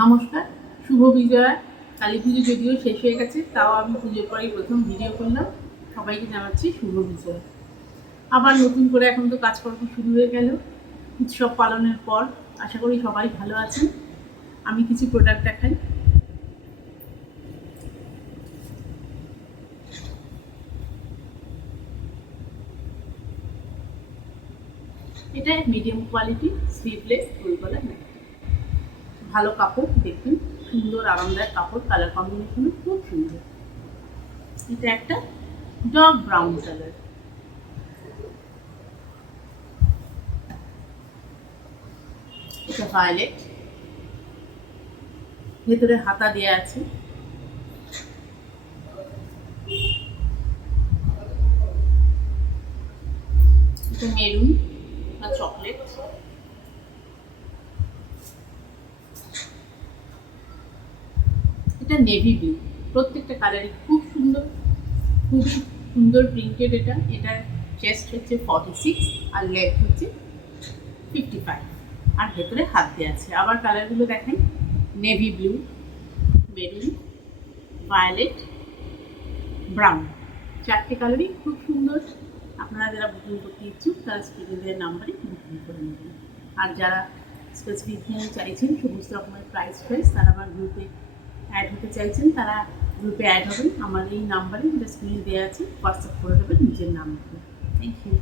নমস্কার, শুভ বিজয়া। কালী পুজো যদিও শেষ হয়ে গেছে, তাও আমি পুজোর পরেই প্রথম ভিডিও করলাম। সবাইকে জানাচ্ছি শুভ বিজয়া। আবার নতুন করে এখন তো কাজকর্ম শুরু হয়ে গেল উৎসব পালনের পর। আশা করি সবাই ভালো আছেন। আমি কিছু প্রোডাক্ট দেখাই। এটা মিডিয়াম কোয়ালিটি স্লিভলেস ফুলগলা নেক। ভালো কাপড়, দেখুন সুন্দর আরামদায়ক কাপড়, কালার কম্বিনেশনও খুব সুন্দর। এটা একটা ডগ ব্রাউন কালার। এটা ভায়োলেট, ভেতরে হাতা দেওয়া আছে। এটা মেরুন বা চকলেট। এটা নেভি ব্লু। প্রত্যেকটা কালারই খুব সুন্দর, খুবই সুন্দর প্রিন্টেড। এটার চেস্ট হচ্ছে 46 আর লেগ হচ্ছে 55, আর ভেতরে হাত দেওয়া আছে। আবার কালারগুলো দেখেন, navy blue, maroon, violet, brown. চারটে কালারই খুব সুন্দর। আপনারা যারা বুকিং করতে ইচ্ছুক তারা স্ক্রিনের নাম্বারে বুকিং করে নেবেন। আর যারা স্পেসিফিক চাইছেন সমস্ত রকমের প্রাইস তারা আমার গ্রুপে অ্যাড হতে চাইছেন, তারা গ্রুপে অ্যাড হবেন। আমার এই নাম্বারে যেটা স্ক্রিনে দেওয়া আছে হোয়াটসঅ্যাপ করে দেবেন নিজের নাম। Thank you.